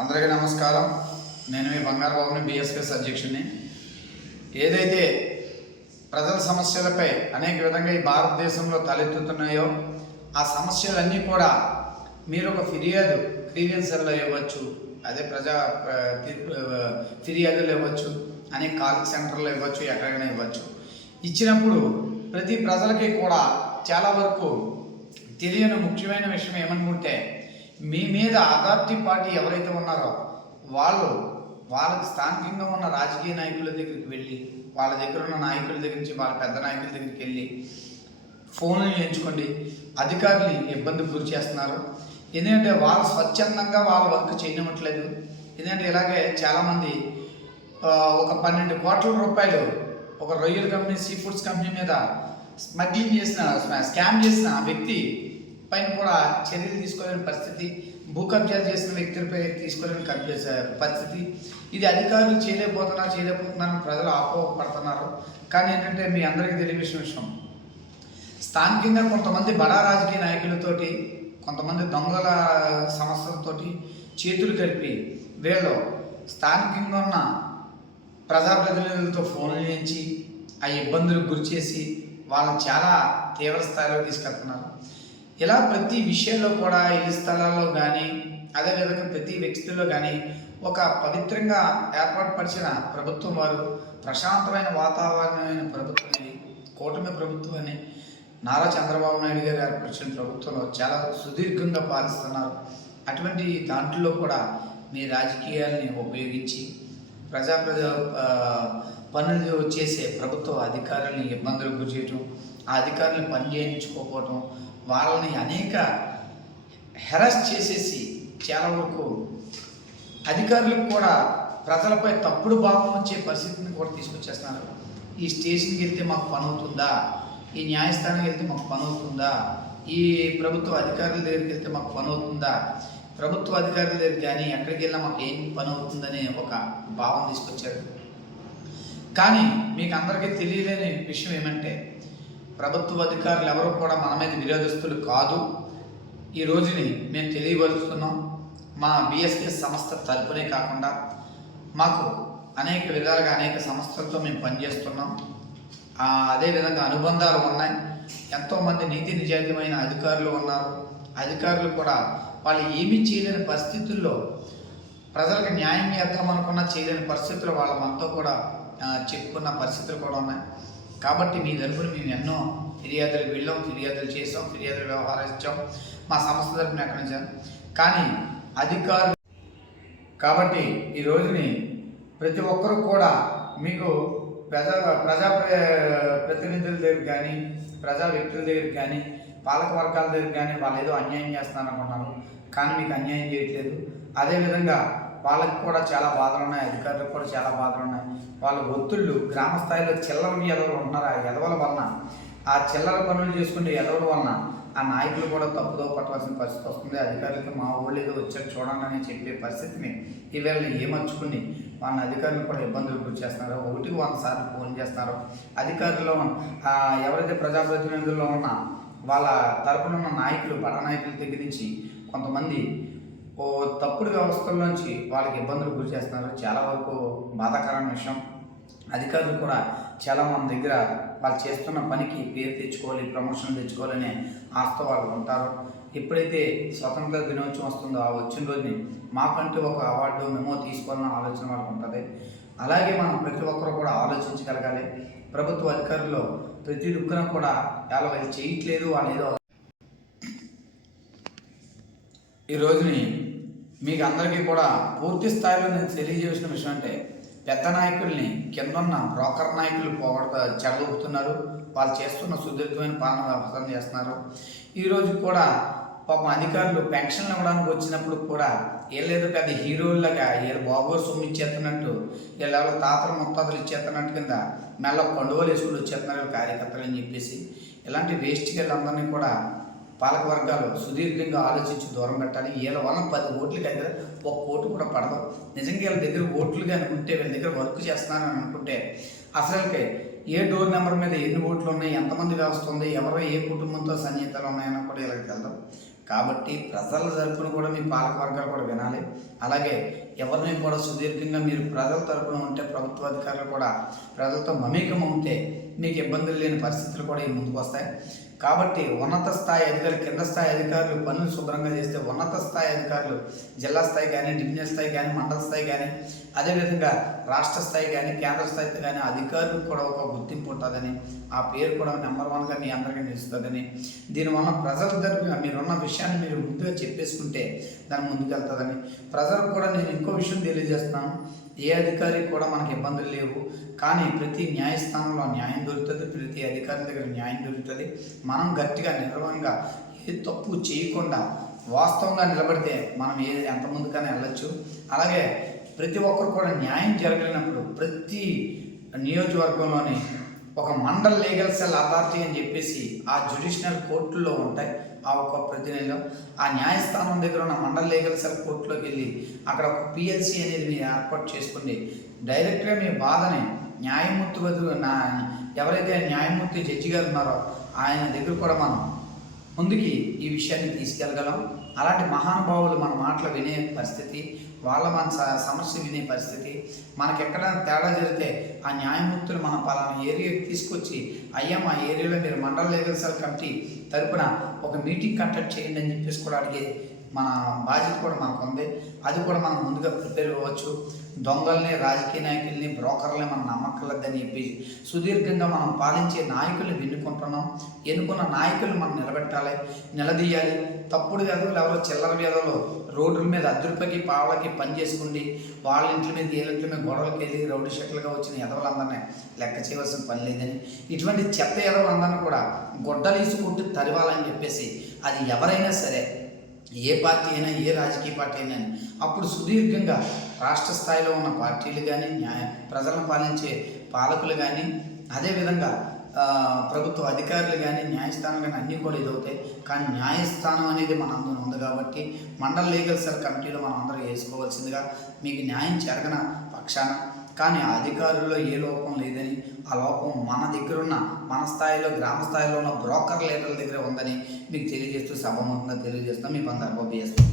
అందరికీ నమస్కారం. నేను మీ బంగారు బిఎస్పిఎస్ అధ్యక్షుడిని. ఏదైతే ప్రజల సమస్యలపై అనేక విధంగా ఈ భారతదేశంలో తలెత్తుతున్నాయో ఆ సమస్యలన్నీ కూడా మీరు ఒక ఫిర్యాదు గ్రీవెన్సర్లో ఇవ్వచ్చు అదే ప్రజా ఫిర్యాదులు ఇవ్వచ్చు అనేక కాల్ సెంటర్లో ఇవ్వచ్చు ఎక్కడికైనా ఇవ్వచ్చు. ఇచ్చినప్పుడు ప్రతి ప్రజలకి కూడా చాలా వరకు తెలియని ముఖ్యమైన విషయం ఏమనుకుంటే మీ మీద అథారిటీ పార్టీ ఎవరైతే ఉన్నారో వాళ్ళు వాళ్ళకి స్థానికంగా ఉన్న రాజకీయ నాయకుల దగ్గరికి వెళ్ళి వాళ్ళ దగ్గర ఉన్న నాయకుల దగ్గర నుంచి వాళ్ళ పెద్ద నాయకుల దగ్గరికి వెళ్ళి ఫోన్లు ఎంచుకోండి. అధికారులు ఇబ్బంది గురి చేస్తున్నారు. ఎందుకంటే వాళ్ళు స్వచ్ఛందంగా వాళ్ళ వర్క్ చేయనివ్వట్లేదు. ఎందుకంటే ఇలాగే చాలామంది ఒక పన్నెండు కోట్ల రూపాయలు ఒక రొయ్యల కంపెనీ సీ ఫుడ్స్ కంపెనీ మీద స్మగ్లింగ్ చేసిన స్కామ్ చేసిన వ్యక్తి పైన కూడా చర్యలు తీసుకోలేని పరిస్థితి భూ కబ్జాలు చేసిన వ్యక్తులపై తీసుకోలేని కబ్జా పరిస్థితి. ఇది అధికారులు చేయలేకపోతున్నా చేయలేకపోతున్నారని ప్రజలు ఆపోహపడుతున్నారు కానీ ఏంటంటే మీ అందరికీ తెలియని విషయం స్థానికంగా కొంతమంది బడా రాజకీయ నాయకులతోటి కొంతమంది దొంగల సమస్యలతో చేతులు కలిపి వీళ్ళు స్థానికంగా ఉన్న ప్రజాప్రతినిధులతో ఫోన్లు చేయించి ఆ ఇబ్బందులకు గురి చేసి వాళ్ళని చాలా తీవ్ర స్థాయిలో తీసుకెళ్తున్నారు. ఇలా ప్రతి విషయంలో కూడా ఈ స్థలాల్లో కానీ అదేవిధంగా ప్రతి వ్యక్తిలో కానీ ఒక పవిత్రంగా ఏర్పాటుపరిచిన ప్రభుత్వం వారు ప్రశాంతమైన వాతావరణమైన ప్రభుత్వం ఇది కూటమి ప్రభుత్వం అని నారా చంద్రబాబు నాయుడు గారు ఏర్పరిచిన ప్రభుత్వంలో చాలా సుదీర్ఘంగా పాలిస్తున్నారు. అటువంటి దాంట్లో కూడా మీ రాజకీయాల్ని ఉపయోగించి ప్రజా ప్రజా పనులు చేసే ప్రభుత్వ అధికారులను ఇబ్బందులకు గురి చేయటం ఆ అధికారులను పని చేయించుకోకపోవటం వాళ్ళని అనేక హెరాస్ చేసేసి చాలా వరకు అధికారులకు కూడా ప్రజలపై తప్పుడు భావం వచ్చే పరిస్థితిని కూడా తీసుకొచ్చేస్తున్నారు. ఈ స్టేషన్కి వెళ్తే మాకు పని అవుతుందా? ఈ న్యాయస్థానం వెళ్తే మాకు పని అవుతుందా? ఈ ప్రభుత్వ అధికారుల దగ్గరికి వెళ్తే మాకు పని అవుతుందా? ప్రభుత్వ అధికారుల దగ్గర కానీ ఎక్కడికి వెళ్ళినా మాకు ఏం పని అవుతుందనే ఒక భావం తీసుకొచ్చారు. కానీ మీకు అందరికీ తెలియలేని విషయం ఏమంటే ప్రభుత్వ అధికారులు ఎవరు కూడా మన మీద విరోధస్తులు కాదు. ఈ రోజుని మేము తెలియపరుస్తున్నాం. మా బిఎస్ఎస్ సంస్థ తరపునే కాకుండా మాకు అనేక విధాలుగా అనేక సంస్థలతో మేము పనిచేస్తున్నాం. అదేవిధంగా అనుబంధాలు ఉన్నాయి. ఎంతోమంది నీతి నిజాయితీమైన అధికారులు ఉన్నారు. అధికారులు కూడా వాళ్ళు ఏమీ చేయలేని పరిస్థితుల్లో ప్రజలకు న్యాయం చేద్దాం అనుకున్నా చేయలేని పరిస్థితులు వాళ్ళ మనతో కూడా చెప్పుకున్న పరిస్థితులు కూడా ఉన్నాయి. కాబట్టి మీ తరపున మేము ఎన్నో ఫిర్యాదులు వెళ్ళాం ఫిర్యాదులు చేసాం ఫిర్యాదులు వ్యవహరించాం. మా సంస్థ తరపున ఎక్కడించాను కానీ అధికారులు కాబట్టి ఈ రోజుని ప్రతి ఒక్కరూ కూడా మీకు ప్రజా ప్రజా ప్ర- ప్రతినిధుల దగ్గర కానీ ప్రజా వ్యక్తుల దగ్గర కానీ పాలక వర్గాల దగ్గర కానీ వాళ్ళు ఏదో అన్యాయం చేస్తాను అనుకుంటున్నారు కానీ మీకు అన్యాయం చేయట్లేదు. అదేవిధంగా వాళ్ళకి కూడా చాలా బాధలు ఉన్నాయి అధికారులకు కూడా చాలా బాధలు ఉన్నాయి. వాళ్ళ ఒత్తిళ్ళు గ్రామ స్థాయిలో చిల్లర ఎదవలు ఉన్నారు ఆ ఎదవల వలన. ఆ చిల్లర పనులు చేసుకుంటే ఎదవల వలన ఆ నాయకులు కూడా తప్పుదో పట్టవలసిన పరిస్థితి వస్తుంది. అధికారులకి మా ఊళ్ళో ఏదో వచ్చారు చూడాలని చెప్పే పరిస్థితిని ఈవేళ ఏమర్చుకుని వాళ్ళ అధికారులు కూడా ఇబ్బందులు గురి చేస్తున్నారు. ఒకటి వంద సార్లు ఫోన్ చేస్తున్నారు. అధికారులు ఎవరైతే ప్రజాప్రతినిధుల్లో ఉన్న వాళ్ళ తరపున ఉన్న నాయకులు బడా నాయకుల దగ్గర నుంచి కొంతమంది ఓ తప్పుడు నుంచి వాళ్ళకి ఇబ్బందులు గురి చేస్తున్నారు. చాలా వరకు బాధాకరమైన విషయం. అధికారులు కూడా చాలా మన దగ్గర వాళ్ళు చేస్తున్న పనికి పేరు తెచ్చుకోవాలి ప్రమోషన్ తెచ్చుకోవాలనే ఆస్తో వాళ్ళు ఉంటారు. ఎప్పుడైతే స్వతంత్ర దినోత్సవం వస్తుందో ఆ వచ్చిన రోజుని మాకంటూ ఒక అవార్డు మెమో తీసుకోవాలన్న ఆలోచన వాళ్ళకు ఉంటుంది. అలాగే మనం ప్రతి ఒక్కరు కూడా ఆలోచించగలగాలి. ప్రభుత్వ అధికారులు ప్రతి దుఃఖన కూడా ఎలా వాళ్ళు చేయట్లేదు వాళ్ళు ఏదో ఈ రోజుని మీకు అందరికీ కూడా పూర్తి స్థాయిలో నేను తెలియజేసిన విషయం అంటే పెద్ద నాయకుల్ని కింద ఉన్న బ్రోకర్ నాయకులు పోగొడత చెడగొడుతున్నారు. వాళ్ళు చేస్తున్న సుదీర్ఘమైన పాలన వ్యవస్థ చేస్తున్నారు. ఈరోజు కూడా పాపం అధికారులు పెన్షన్లు ఇవ్వడానికి వచ్చినప్పుడు కూడా వీళ్ళేదో పెద్ద హీరోల్లాగా వీళ్ళు బాబు సొమ్ము ఇచ్చేస్తున్నట్టు వీళ్ళు తాతలు ముత్తాతలు ఇచ్చేస్తున్నట్టు కింద మెల్ల పండుగలు వేసుకుని వచ్చేస్తున్నారు కార్యకర్తలు అని చెప్పేసి. ఇలాంటి వేస్ట్ వీళ్ళందరినీ కూడా పాలక వర్గాలు సుదీర్ఘంగా ఆలోచించి దూరం పెట్టాలి. వీళ్ళ వల్ల పది ఓట్లకి దగ్గర ఒక ఓటు కూడా పడదు. నిజంగా వీళ్ళ దగ్గర ఓట్లు కానీ ఉంటే వీళ్ళ దగ్గర వర్క్ చేస్తున్నారని అనుకుంటే అసలుకి ఏ డోర్ నెంబర్ మీద ఎన్ని ఓట్లు ఉన్నాయి ఎంతమంది వ్యవస్థ ఎవరో ఏ కుటుంబంతో సన్నిహితాలు ఉన్నాయని కూడా వీళ్ళకి తెలుదాం. కాబట్టి ప్రజల తరపున కూడా మీ పాలక వర్గాలు కూడా వినాలి. అలాగే ఎవరిని కూడా సుదీర్ఘంగా మీరు ప్రజల తరపున ఉంటే ప్రభుత్వ అధికారులు కూడా ప్రజలతో మమేకం ఉంటే మీకు ఇబ్బందులు లేని పరిస్థితులు కూడా ఈ ముందుకు వస్తాయి. కాబట్టి ఉన్నత స్థాయి అధికారులు కింద స్థాయి అధికారులు పనులు శుభ్రంగా చేస్తే ఉన్నత స్థాయి అధికారులు జిల్లా స్థాయి కానీ డివిజనల్ స్థాయి కానీ మండల స్థాయి కానీ అదేవిధంగా రాష్ట్ర స్థాయి కానీ కేంద్ర స్థాయి కానీ అధికారులకు కూడా ఒక గుర్తింపు ఉంటుందని ఆ పేరు కూడా నెంబర్ వన్గా మీ అందరికీ నిలుస్తుందని దీనివల్ల ప్రజల తరపున మీరున్న విషయాన్ని మీరు ముందుగా చెప్పేసుకుంటే దాని ముందుకెళ్తుందని ప్రజలకు కూడా నేను ఇంకో విషయం తెలియజేస్తున్నాను. ఏ అధికారి కూడా మనకి ఇబ్బందులు లేవు. కానీ ప్రతి న్యాయస్థానంలో న్యాయం దొరుకుతుంది. ప్రతి అధికారి దగ్గర న్యాయం దొరుకుతుంది? మనం గట్టిగా నిర్వహంగా ఏ తప్పు చేయకుండా వాస్తవంగా నిలబడితే మనం ఏ ఎంత ముందుకైనా వెళ్ళొచ్చు. అలాగే ప్రతి ఒక్కరు కూడా న్యాయం జరగలేనప్పుడు ప్రతి నియోజకవర్గంలోని ఒక మండల్ లీగల్ సెల్ అథారిటీ అని చెప్పేసి ఆ జ్యుడిషియల్ కోర్టుల్లో ఉంటాయి. ఆ ఒక ప్రతినిధిలో ఆ న్యాయస్థానం దగ్గర ఉన్న మండల్ లీగల్ సెల్ కోర్టులోకి వెళ్ళి అక్కడ ఒక పిఎల్సి అనేది మీరు ఏర్పాటు చేసుకోండి డైరెక్ట్గా మీ బాధని న్యాయమూర్తి బదులు నా ఎవరైతే న్యాయమూర్తి జడ్జి గారు ఉన్నారో ఆయన దగ్గర కూడా మనం ముందుకి ఈ విషయాన్ని తీసుకెళ్ళగలం. అలాంటి మహానుభావులు మన మాటలు వినే పరిస్థితి వాళ్ళ మన సమస్య వినే పరిస్థితి మనకి ఎక్కడైనా తేడా జరిగితే ఆ న్యాయమూర్తులు మన పలానా ఏరియాకి తీసుకొచ్చి అయ్యా మా ఏరియాలో మీరు మండల లీగల్ సెల్ కమిటీ తరపున ఒక మీటింగ్ కండక్ట్ చేయండి అని చెప్పేసి కూడా అడిగే మన బాధ్యత కూడా మనకు ఉంది అది కూడా మనం ముందుగా ప్రిపేర్ అవ్వచ్చు. దొంగల్ని రాజకీయ నాయకుల్ని బ్రోకర్లని మనం నమ్మకలేదని చెప్పి సుదీర్ఘంగా మనం పాలించే నాయకుల్ని వెన్నుకుంటున్నాం. ఎన్నుకున్న నాయకులు మనం నిలబెట్టాలి నిలదీయాలి. తప్పుడు వేదవులు ఎవరో చిల్లర వేదవులు రోడ్ల మీద అద్దరుపకి పావులకి పని చేసుకుండి వాళ్ళ ఇంటి మీద వీళ్ళ మీద గొడవలకి వెళ్ళి రౌడీ షెట్లుగా వచ్చిన ఎదవలందరినీ లెక్క చేయవలసిన పని లేదని. ఇటువంటి చెత్త ఎదవలందరినీ కూడా గొడ్డలీసుకుంటూ తరివాలని చెప్పేసి అది ఎవరైనా సరే ఏ పార్టీ అయినా ఏ రాజకీయ పార్టీ అయినా అప్పుడు సుదీర్ఘంగా రాష్ట్ర స్థాయిలో ఉన్న పార్టీలు కానీ న్యాయ ప్రజలను పాలించే పాలకులు కానీ అదేవిధంగా ప్రభుత్వ అధికారులు కానీ న్యాయస్థానం కానీ అన్నీ కూడా ఇదవుతాయి. కానీ న్యాయస్థానం అనేది మన అందరం ఉంది కాబట్టి మండల లీగల్ సెల్ కమిటీలో మనం అందరం వేసుకోవాల్సిందిగా మీకు న్యాయం జరగన పక్షాన కానీ ఆ అధికారుల్లో ఏ లోపం లేదని ఆ లోపం మన దగ్గర ఉన్న మన స్థాయిలో గ్రామ స్థాయిలో ఉన్న బ్రోకర్ లీడర్ల దగ్గర ఉందని మీకు తెలియజేస్తూ సభముఖంగా తెలియజేస్తాం మీ బంగారు బాబు చేస్తాం